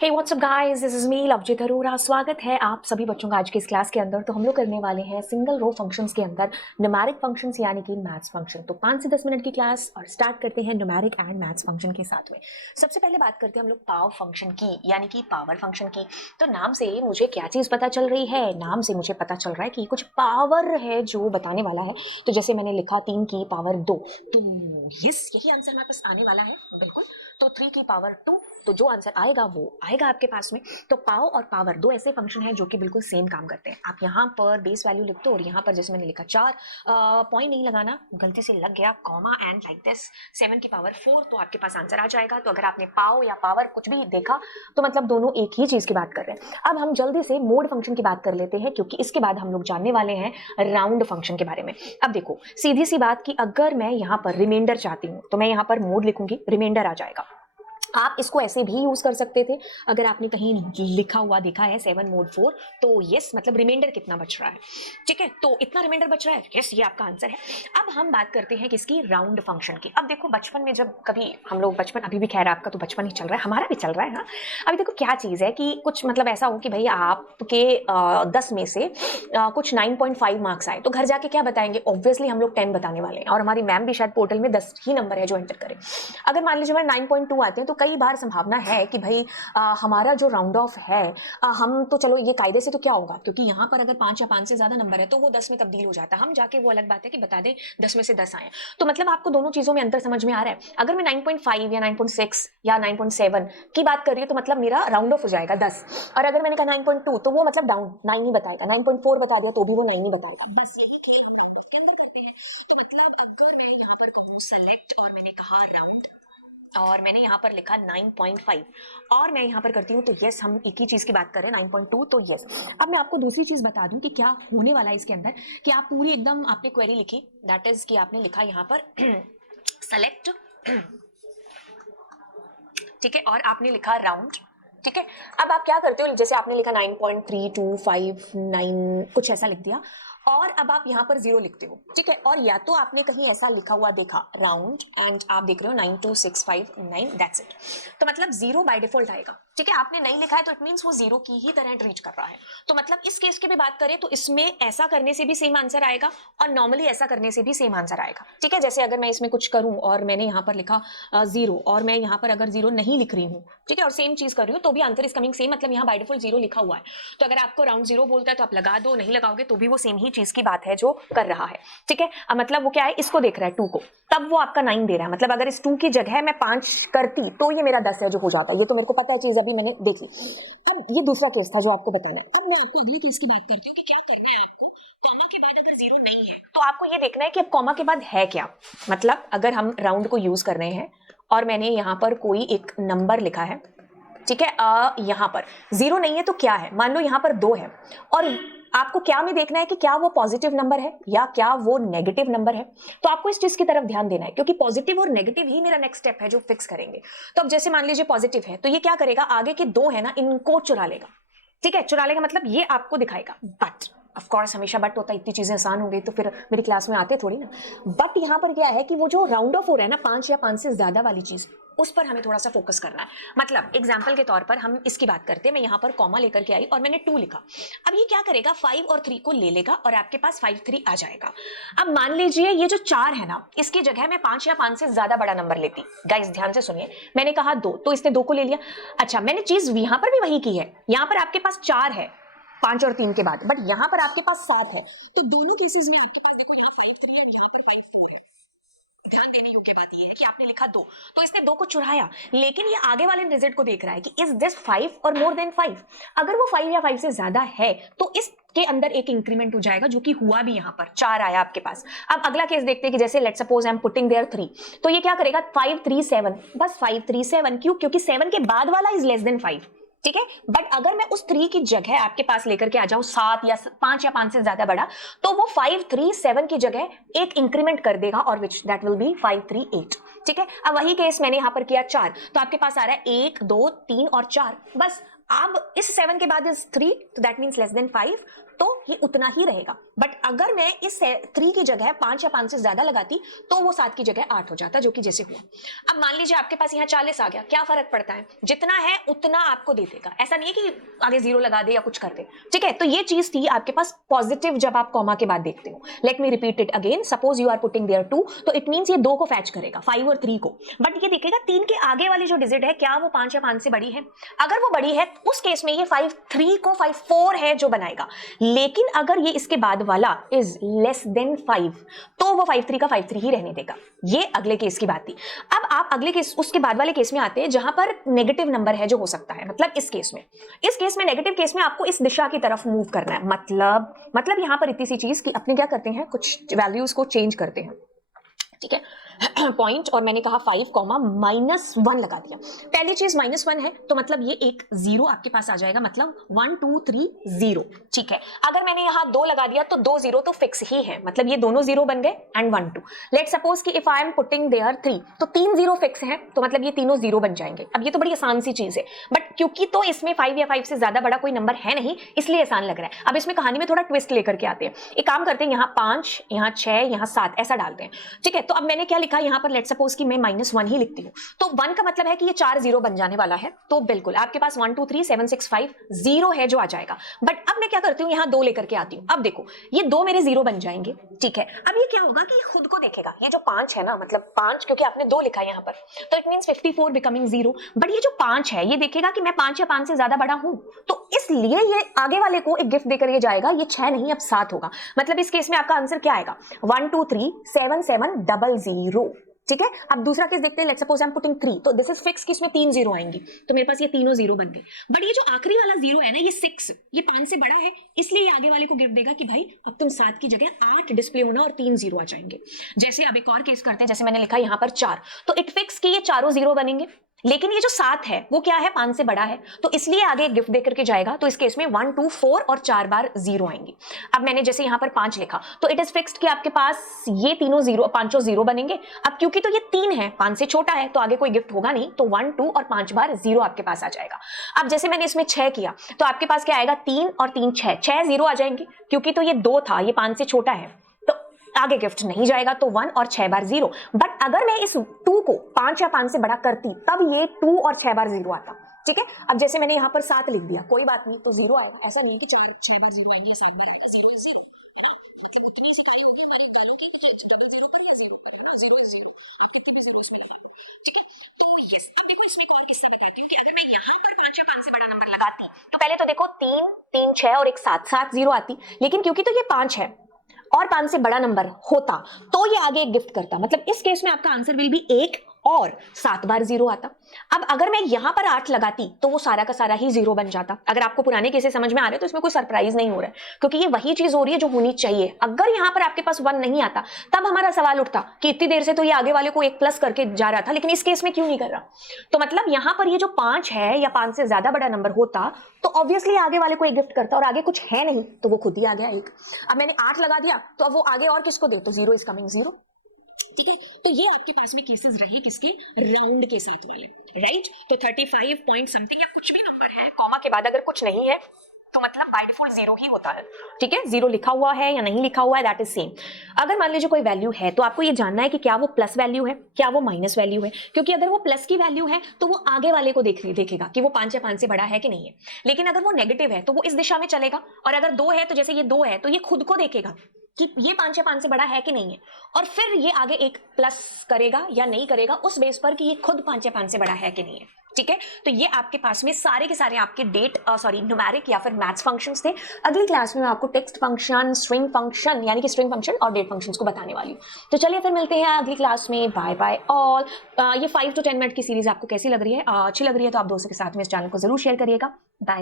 Hey what's up guys, this is me Lovejeet Arora. स्वागत है आप सभी बच्चों का आज के इस क्लास के अंदर। तो हम लोग करने वाले हैं सिंगल रो फंक्शंस के अंदर न्यूमेरिक फंक्शंस यानी कि मैथ्स फंक्शन। तो 5 से 10 मिनट की क्लास और स्टार्ट करते हैं न्यूमेरिक एंड मैथ्स फंक्शन के साथ में। सबसे पहले बात करते हैं हम लोग पावर फंक्शन की यानी कि पावर फंक्शन की। तो नाम से मुझे क्या चीज पता चल रही है? नाम से मुझे पता चल रहा है कि कुछ पावर है जो बताने वाला है। तो जैसे मैंने लिखा 3 की पावर 2, तो यही आंसर हमारे पास आने वाला है बिल्कुल। तो 3 की पावर 2, तो जो आंसर आएगा वो आएगा आपके पास में। तो पाव और पावर दो ऐसे फंक्शन हैं जो कि बिल्कुल सेम काम करते हैं। आप यहाँ पर बेस वैल्यू लिखते हो और यहाँ पर जैसे मैंने लिखा 4, पॉइंट नहीं लगाना, गलती से लग गया कॉमा एंड लाइक दिस 7 की पावर 4, तो आपके पास आंसर आ जाएगा। तो अगर आपने पाव या पावर कुछ भी देखा तो मतलब दोनों एक ही चीज की बात कर रहे हैं। अब हम जल्दी से मोड फंक्शन की बात कर लेते हैं क्योंकि इसके बाद हम लोग जानने वाले हैं राउंड फंक्शन के बारे में। अब देखो सीधी सी बात कि अगर मैं यहाँ पर रिमाइंडर चाहती हूँ तो मैं यहाँ पर मोड लिखूंगी, रिमाइंडर आ जाएगा। आप इसको ऐसे भी यूज कर सकते थे। अगर आपने कहीं लिखा हुआ देखा है 7 मोड 4, तो यस मतलब रिमाइंडर कितना बच रहा है, ठीक है, तो इतना रिमाइंडर बच रहा है, यस ये आपका आंसर है। अब हम बात करते हैं किसकी? राउंड फंक्शन की। अब देखो बचपन में जब कभी हम लोग बचपन, अभी भी खैर आपका तो बचपन ही चल रहा है, हमारा भी चल रहा है। हाँ, अभी देखो क्या चीज है कि कुछ मतलब ऐसा हो कि भाई आपके 10 में से कुछ 9.5 मार्क्स आए, तो घर जाके क्या बताएंगे? ऑब्वियसली हम लोग 10 बताने वाले हैं और हमारी मैम भी शायद पोर्टल में 10 ही नंबर है जो एंटर करें। अगर मान लीजिए हमारे 9.2 आते हैं तो कई बार संभावना है कि भाई हमारा जो राउंड ऑफ है, हम तो चलो ये कायदे से तो क्या होगा, क्योंकि यहाँ पर अगर 5 या 5 से ज्यादा नंबर है तो वो 10 में तब्दील हो जाता है। हम जाके वो अलग बात है कि बता दें 10 में से 10 आए। तो मतलब आपको दोनों चीजों में अंतर समझ में आ रहा है। अगर मैं 9.5 या 9.6 या 9.7 की बात कर रही हूँ तो मतलब मेरा राउंड ऑफ हो जाएगा 10, और अगर मैंने कहा 9.2 तो वो मतलब डाउन 9 ही बताएगा। 9.4 बता दिया तो भी वो 9 ही बताएगा। बस यही खेल राउंड ऑफ के अंदर करते हैं। तो मतलब अगर मैं यहाँ पर कहूँ सेलेक्ट और मैंने कहा राउंड और मैंने यहाँ पर लिखा 9.5 और मैं यहाँ पर करती हूँ तो यस हम एक ही चीज की बात कर रहे हैं 9.2, तो यस। अब मैं आपको दूसरी चीज बता दूं कि क्या होने वाला है इसके अंदर, कि आप पूरी एकदम आपने क्वेरी लिखी, दैट इज कि आपने लिखा यहाँ पर सेलेक्ट, ठीक है, और आपने लिखा राउंड, ठीक है। अब आप क्या करते हो, जैसे आपने लिखा 9.3259 कुछ ऐसा लिख दिया और अब आप यहाँ पर 0 लिखते हो, ठीक है, और या तो आपने कहीं ऐसा लिखा हुआ देखा राउंड एंड आप देख रहे हो 92659, दैट्स इट। तो मतलब 0 बाय डिफॉल्ट आएगा, ठीक है। आपने नहीं लिखा है तो इट मींस वो 0 की ही तरह ट्रीट कर रहा है। तो मतलब इस केस की भी बात करें तो इसमें ऐसा करने से भी सेम आंसर आएगा और नॉर्मली ऐसा करने से भी सेम आंसर आएगा, ठीक है। जैसे अगर मैं इसमें कुछ करूं और मैंने यहाँ पर लिखा 0 और मैं यहाँ पर अगर 0 नहीं लिख रही हूँ, ठीक है, और सेम चीज कर रही हूँ तो भी आंसर इज कमिंग सेम, मतलब यहाँ बाय डिफॉल्ट 0 लिखा हुआ है। तो अगर आपको राउंड 0 बोलता है तो आप लगा दो, नहीं लगाओगे तो भी वो सेम ही चीज की बात है जो कर रहा है, ठीक है। अब मतलब वो क्या है, इसको देख रहा है 2 को, तब वो आपका 9 दे रहा है। मतलब अगर इस 2 की जगह मैं 5 करती तो ये मेरा 10 है जो हो जाता है। ये तो मेरे को पता है चीज, अभी मैंने देख ली। अब ये दूसरा केस था जो आपको बताना है। अब मैं आपको अगले केस की बात करती हूँ कि क्या करना है आपको। कॉमा के बाद अगर 0 नहीं है तो आपको ये देखना है कि अब कॉमा के बाद है क्या। मतलब अगर हम राउंड को यूज कर रहे हैं और मैंने यहाँ पर कोई एक नंबर लिखा है, ठीक है, यहाँ पर 0 नहीं है तो क्या है, मान लो यहाँ पर 2 है और आपको क्या में देखना है कि क्या वो पॉजिटिव नंबर है या क्या वो नेगेटिव नंबर है। तो आपको इस चीज की तरफ ध्यान देना है क्योंकि पॉजिटिव और नेगेटिव ही मेरा नेक्स्ट स्टेप है जो फिक्स करेंगे। तो अब जैसे मान लीजिए पॉजिटिव है तो ये क्या करेगा, आगे के 2 है ना इनको चुरा लेगा, ठीक है, चुरा लेगा मतलब ये आपको दिखाएगा। बट ऑफ कोर्स हमेशा बट होता है, इतनी चीजें आसान हो गई तो फिर मेरी क्लास में आते थोड़ी ना। बट यहाँ पर क्या है कि वो जो राउंड ऑफ हो रहा है ना 5 या 5 से ज्यादा वाली चीज, उस पर हमें थोड़ा सा फोकस करना है। मतलब एग्जाम्पल के तौर पर हम इसकी बात करते हैं, मैं यहाँ पर कॉमा लेकर के आई और मैंने 2 लिखा। अब ये क्या करेगा, 5 और 3 को ले लेगा और आपके पास 5 3 आ जाएगा। अब मान लीजिए ये जो 4 है ना, इसकी जगह मैं 5 या 5 से ज्यादा बड़ा नंबर लेती। गाइस ध्यान से सुनिए, मैंने कहा 2 तो इसने 2 को ले लिया। अच्छा मैंने चीज यहाँ पर भी वही की है, यहाँ पर आपके पास 4 है 5 और 3 के बाद, बट यहाँ पर आपके पास 7 है। तो दोनों केसेस में आपके पास देखो यहाँ 5 3 है और यहाँ पर 5 4 है। ध्यान देने योग्य बात यह है कि आपने लिखा 2 तो इसने 2 को चुराया, लेकिन ये आगे वाले रिजल्ट को देख रहा है कि इज दिस 5 और मोर देन 5। अगर वो 5 या 5 से ज्यादा है तो इसके अंदर एक इंक्रीमेंट हो जाएगा, जो कि हुआ भी। यहाँ पर 4 आया आपके पास। अब अगला केस देखते हैं कि जैसे let's suppose I am putting their 3, तो ये क्या करेगा 5 3 7, बस 5 3 7 क्यों, क्योंकि 7 के बाद वाला इज लेस देन 5, ठीक है। बट अगर मैं उस 3 की जगह आपके पास लेकर के आ जाऊं 7 या 5 या 5 से ज्यादा बड़ा, तो वो 5 3 7 की जगह एक इंक्रीमेंट कर देगा और विच दैट विल बी 5 3 8, ठीक है। अब वही केस मैंने यहां पर किया 4, तो आपके पास आ रहा है 1 2 3 और 4, बस। अब इस 7 के बाद इस 3, तो दैट मींस लेस देन 5, तो ये उतना ही रहेगा। बट अगर मैं इस 3 की जगह 5 या 5 से ज्यादा लगाती तो वो 7 की जगह 8 हो जाता, जो कि जैसे हुआ। अब मान लीजिए आपके पास यहाँ 40 आ गया, क्या फर्क पड़ता है, जितना है उतना आपको दे देगा, ऐसा नहीं है कि आगे 0 लगा दे या कुछ कर दे, ठीक है। तो ये चीज थी आपके पास पॉजिटिव जब आप कॉमा के बाद देखते हो। Let me repeat it again, suppose you are putting there 2, तो इट मींस ये 2 को फैच करेगा, 5 और 3 को, बट ये देखेगा 3 के आगे वाली जो डिजिट है क्या वो 5 या 5 से बड़ी है। अगर वो बड़ी है उस केस में ये 5 3 को 5 4 है जो बनाएगा। लेकिन अगर ये इसके बाद वाला इज लेस देन 5 तो वो 5 3 का 5 3 ही रहने देगा। ये अगले केस की बात थी। अब आप अगले केस, उसके बाद वाले केस में आते हैं जहां पर नेगेटिव नंबर है जो हो सकता है। मतलब इस केस में नेगेटिव केस में आपको इस दिशा की तरफ मूव करना है। मतलब यहां पर इतनी सी चीज कि अपने क्या करते हैं, कुछ वैल्यूज को चेंज करते हैं, ठीक है। पॉइंट और मैंने कहा 5 कॉमा -1 लगा दिया। पहली चीज -1 है तो मतलब ये एक 0 आपके पास आ जाएगा, मतलब 1 2 3 0, ठीक है। अगर मैंने यहाँ 2 लगा दिया तो 2 0 तो फिक्स ही है, मतलब ये दोनों 0 बन गए एंड 1 2। लेट सपोज कि if I am putting their 3, तो 3 0 फिक्स है तो मतलब ये तीनों 0 बन जाएंगे। अब ये तो बड़ी आसान सी चीज है, बट क्योंकि तो इसमें 5 या 5 से ज्यादा बड़ा कोई नंबर है नहीं, इसलिए आसान लग रहा है। अब इसमें कहानी में थोड़ा ट्विस्ट लेकर के आते हैं। एक काम करते हैं, यहाँ 5, यहाँ 6, यहाँ 7 ऐसा डालते हैं, ठीक है। तो अब मैंने क्या लिखा यहाँ पर, लेट सपोज कि मैं -1 ही लिखती हूँ, तो 1 का मतलब है कि ये 4 0 बन जाने वाला है। तो बिल्कुल आपके पास 1 2 3 7 6 5 0 है जो आ जाएगा। बट अब मैं क्या करती हूँ, यहाँ 2 लेकर के आती हूँ। अब देखो ये 2 मेरे 0 बन जाएंगे, ठीक है। अब ये क्या होगा कि ये खुद को देखेगा, ये जो 5 है ना, मतलब 5 क्योंकि आपने 2 लिखा है यहाँ पर, तो इट मींस 54 बिकमिंग 0। बट ये जो 5 है ये देखेगा कि मैं 5 या 5 से ज्यादा बड़ा हूं, तो इसलिए ये आगे वाले को एक गिफ्ट देकर ये जाएगा। ये 6 नहीं अब 7 होगा। मतलब इस केस में आपका आंसर क्या आएगा, 1 2 3 7 7 0 0, ठीक है। अब दूसरा केस देखते हैं, let's suppose I am putting 3, तो दिस इज फिक्स कि इसमें 3 0 आएंगे, तो मेरे पास ये तीनों 0 बन गए। बट ये जो आखिरी वाला 0 है ना, ये 6, ये 5 से बड़ा है, इसलिए ये आगे वाले को गिफ्ट देगा कि भाई अब तुम 7 की जगह 8 डिस्प्ले होना और 3 0 आ जाएंगे। जैसे अब एक और केस करते हैं, जैसे मैंने लिखा यहाँ पर 4, तो इट फिक्स कि ये चारों 0 बनेंगे। लेकिन ये जो 7 है वो क्या है, 5 से बड़ा है, तो इसलिए आगे एक गिफ्ट देकर के जाएगा। तो इस केस में 1 2 4 और 4 बार 0 आएंगे। अब मैंने जैसे यहाँ पर 5 लिखा, तो इट इज फिक्स्ड कि आपके पास ये तीनों 0 पांचों 0 बनेंगे। अब क्योंकि तो ये 3 है, 5 से छोटा है, तो आगे कोई गिफ्ट होगा नहीं, तो 1 2 और 5 बार 0 आपके पास आ जाएगा। अब जैसे मैंने इसमें 6 किया, तो आपके पास क्या आएगा, 3 और 3 6 0 आ जाएंगे। क्योंकि तो ये 2 था, ये 5 से छोटा है, आगे गिफ्ट नहीं जाएगा, तो 1 और 6 बार 0। बट अगर मैं इस 2 को 5 या 5 से बड़ा करती, तब ये 2 और 6 बार 0 आता, ठीक है। अब जैसे मैंने यहाँ पर 7 लिख दिया, कोई बात नहीं, तो 0 आएगा। ऐसा नहीं है कि 6 बार 0 आएगा, 7 बार आएगा। लगाती तो पहले तो देखो 3 3 6 और एक 7 7 0 आती, लेकिन क्योंकि तो ये 5 है और 5 से बड़ा नंबर होता तो ये आगे एक गिफ्ट करता। मतलब इस केस में आपका आंसर विल बी 1 और 7 बार 0 आता। अब अगर मैं यहां पर 8 लगाती तो वो सारा का सारा ही 0 बन जाता। अगर आपको पुराने केसेस समझ में आ रहे हैं तो इसमें कोई सरप्राइज नहीं हो रहा है, क्योंकि ये वही चीज हो रही है जो होनी चाहिए। अगर यहां पर आपके पास 1 नहीं आता, तब हमारा सवाल उठता कि इतनी देर से तो ये आगे वाले को 1 प्लस करके जा रहा था, लेकिन इस केस में क्यों नहीं कर रहा। तो मतलब यहां पर ये जो 5 है या 5 से ज्यादा बड़ा नंबर होता तो ऑब्वियसली आगे वाले को एक गिफ्ट करता, और आगे कुछ है नहीं तो वो खुद ही आ गया 1। अब मैंने 8 लगा दिया, तो अब वो आगे और किसको दे, तो 0 इज कमिंग 0, ठीक है। तो ये आपके पास में केसेस रहे किसके, राउंड के साथ वाले, राइट। तो 35 पॉइंट समथिंग या कुछ भी नंबर है, कॉमा के बाद अगर कुछ नहीं है तो मतलब बाय डिफॉल्ट 0 ही होता है, ठीक है। 0 लिखा हुआ है या नहीं लिखा हुआ है, दैट इज सेम। अगर मान लीजिए कोई वैल्यू है तो आपको ये जानना है कि क्या वो प्लस वैल्यू है, क्या वो माइनस वैल्यू है, क्योंकि अगर वो प्लस की वैल्यू है तो वो आगे वाले को देखेगा कि वो 5 या 5 से बड़ा है कि नहीं है। लेकिन अगर वो नेगेटिव है तो वो इस दिशा में चलेगा, और अगर 2 है तो जैसे ये 2 है तो ये खुद को देखेगा कि ये 5 या 5 से बड़ा है कि नहीं है, और फिर ये आगे एक प्लस करेगा या नहीं करेगा उस बेस पर कि ये खुद 5 या 5 से बड़ा है कि नहीं है, ठीक है। तो ये आपके पास में सारे के सारे आपके न्यूमेरिक या फिर मैथ्स फंक्शंस थे। अगली क्लास में मैं आपको टेक्स्ट फंक्शन, स्ट्रिंग फंक्शन यानी कि स्ट्रिंग फंक्शन और डेट फंक्शंस को बताने वाली हूँ। तो चलिए फिर मिलते हैं अगली क्लास में। Bye bye all. ये 5 to 10 मिनट की सीरीज आपको कैसी लग रही है, अच्छी लग रही है तो आप दोस्तों के साथ में इस चैनल को जरूर शेयर करिएगा। बाय।